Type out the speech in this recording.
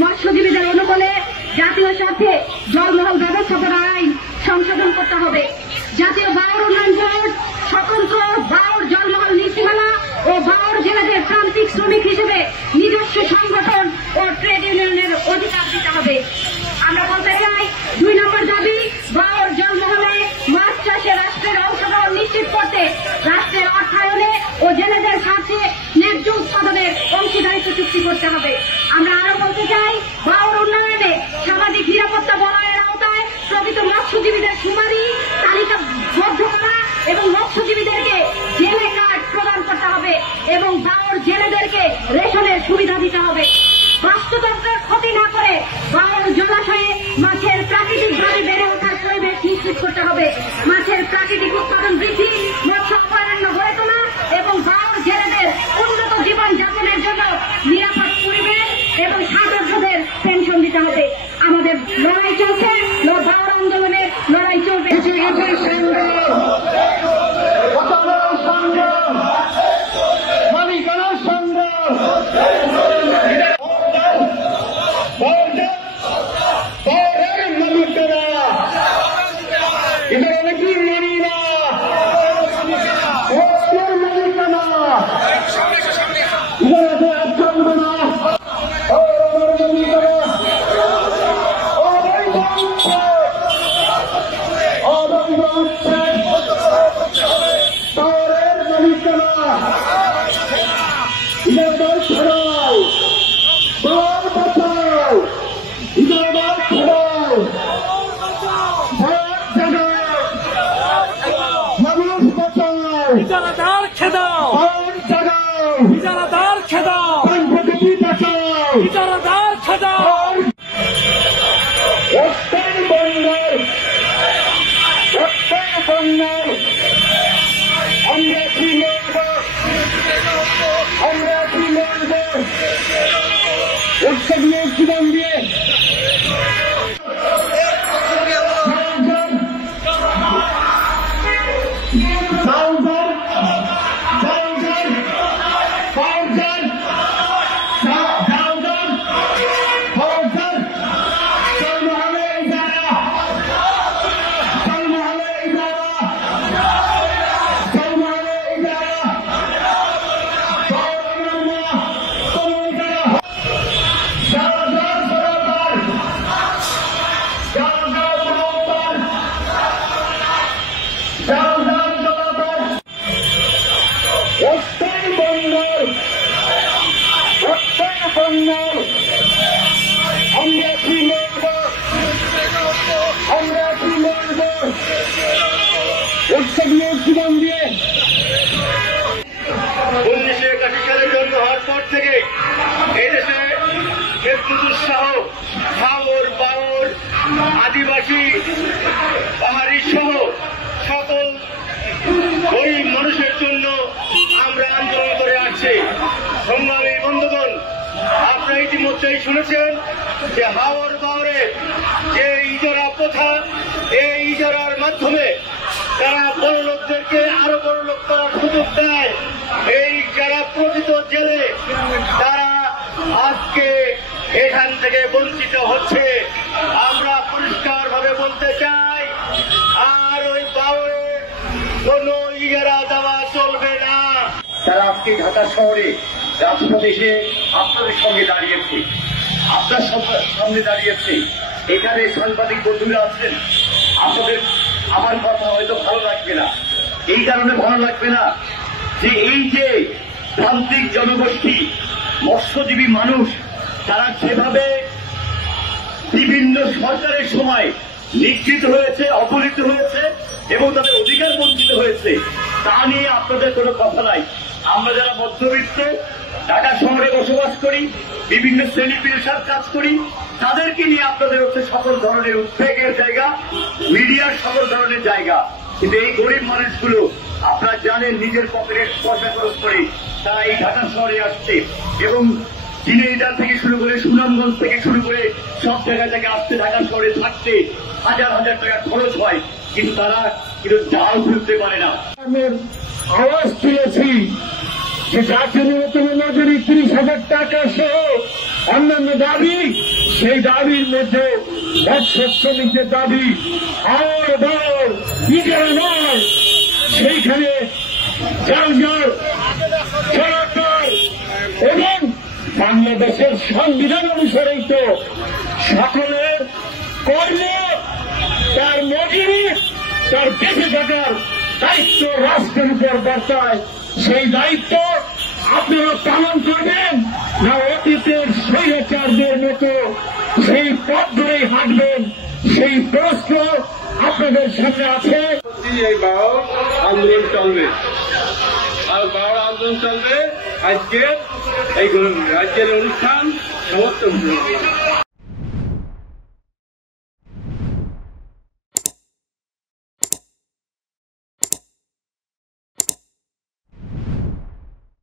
মৎস্যজীবীদের অনুকূলে জাতীয় স্বার্থে জলমহল ব্যবস্থাপনা আইন সংশোধন করতে হবে। জাতীয় বাওর উন্নয়ন বোর্ড স্বতন্ত্র বাওর জলমহল নীতিমালা ও বাওর জেলাদের প্রান্তিক শ্রমিক হিসেবে নিজস্ব সংগঠন ও ট্রেড ইউনিয়নের অধিকার দিতে হবে। আমরা বলতে চাই 2 নম্বর দাবি, বাওর জলমহলে মাছ চাষে রাষ্ট্রের অংশগ্রহণ নিশ্চিত করতে রাষ্ট্রের অর্থায়নে ও জেলেদের স্বার্থে ন্যায্য উৎপাদনের অংশীদারিত্ব চুক্তি করতে হবে। আমরা আরো বলতে চাই, বাওর উন্নয়নে সামাজিক নিরাপত্তা বলয়ের আওতায় প্রকৃত মৎস্যজীবীদের সুমারি তালিকাবদ্ধ করা এবং মৎস্যজীবীদেরকে জেলে কার্ড প্রদান করতে হবে এবং বাওর জেলেদেরকে রেশনের সুবিধা দিতে হবে। বাস্তুতন্ত্রের ক্ষতি না করে বাওর জলাশয়ে মাছের প্রাকৃতিকভাবে বেড়ে ওঠার পরিবেশ নিশ্চিত করতে হবে। মাছের প্রাকৃতিক উৎপাদন বৃদ্ধি, মৎস্য অভয়ারণ্য গড়ে তোলা এবং বাওর জেলেদের উন্নত জীবন যাপনের জন্য নিরাপদ পরিবেশ এবং সাগরদের পেনশন দিতে হবে। আমাদের লড়াই চলছে, বাওর আন্দোলনের লড়াই চলবে। ইজারাদার খেদাও, ইজারাদার খেদাও, ইজারাদার খেদাও। আমরা কি লড়ব, আমরা কি লড়ব, উৎসব দিয়ে জীবন দিয়ে আমরা কি লড়ব, আমরা কি লড়ব, উৎসব দিয়ে জীবন দিয়ে। 1981 সালে জন্ম হওয়ার পর থেকে এই দেশে নেতৃত্বসহ হাওর, বাওর, আদিবাসী, পাহাড়ি সহ সকল গরিব মানুষের জন্য আমরা আন্দোলন করে আসছি। সংগ্রামী বন্ধুগণ, আপনারা ইতিমধ্যেই শুনেছেন যে হাওর বাওরে যে ইজারা প্রথা, এই ইজারার মাধ্যমে তারা বড় লোকদেরকে আরো বড় লোক করার সুযোগ দেয়। এই যারা প্রকৃত জেলে তারা আজকে এখান থেকে বঞ্চিত হচ্ছে। আমরা পরিষ্কার ভাবে বলতে চাই, আর ওই বাওরে কোন ইজারা দেওয়া চলবে না। তারা আজকে ঢাকা শহরে রাজপথে এসে আপনাদের সঙ্গে দাঁড়িয়েছে, আপনার সামনে দাঁড়িয়েছে। এখানে সাংবাদিক বন্ধুরা আছেন, আপনাদের আমার কথা হয়তো ভালো লাগবে না। এই কারণে ভালো লাগবে না যে এই যে প্রান্তিক জনগোষ্ঠী, মৎস্যজীবী মানুষ, তারা যেভাবে বিভিন্ন সরকারের সময় নিশ্চিত হয়েছে, অবহেলিত হয়েছে এবং তাদের অধিকার বঞ্চিত হয়েছে, তা নিয়ে আপনাদের কোনো কথা নাই। আমরা যারা মধ্যবিত্ত ঢাকা শহরে বসবাস করি, বিভিন্ন শ্রেণী পেশার কাজ করি, তাদেরকে নিয়ে আপনাদের হচ্ছে সকল ধরনের উদ্বেগের জায়গা, মিডিয়ার সকল ধরনের জায়গা। কিন্তু এই গরিব মানুষগুলো আপনারা জানেন নিজের পকেটের পয়সা খরচ করে তারা এই ঢাকা শহরে আসছে এবং ঝিনাইদহ থেকে শুরু করে সুনামগঞ্জ থেকে শুরু করে সব জায়গা থেকে আসতে ঢাকা শহরে থাকতে হাজার হাজার টাকা খরচ হয়, কিন্তু তারা কিন্তু জাল ফেলতে পারে না। আওয়াজ তুলেছি যে জাতীয় ন্যূনতম মজুরি 30,000 টাকা সহ অন্যান্য দাবি, সেই দাবির মধ্যে মৎস্য শ্রমিকদের দাবি আর বড় ইজারা নয়, সেইখানে সরকার এবং বাংলাদেশের সংবিধান অনুসারিত সকলের কর্ম, তার মজুরি, তার বেঁচে থাকার দায়িত্ব রাষ্ট্রের উপর বর্তায়। সেই দায়িত্ব আপনারা পালন করবেন না অতীতের স্বৈরাচারদের মতো সেই পথ ধরেই হাঁটবেন, সেই প্রশ্ন আপনাদের সামনে আছে। এই বাউল আন্দোলন চলবে, আর বাউল আন্দোলন চলবে। আজকের অনুষ্ঠান সমর্থন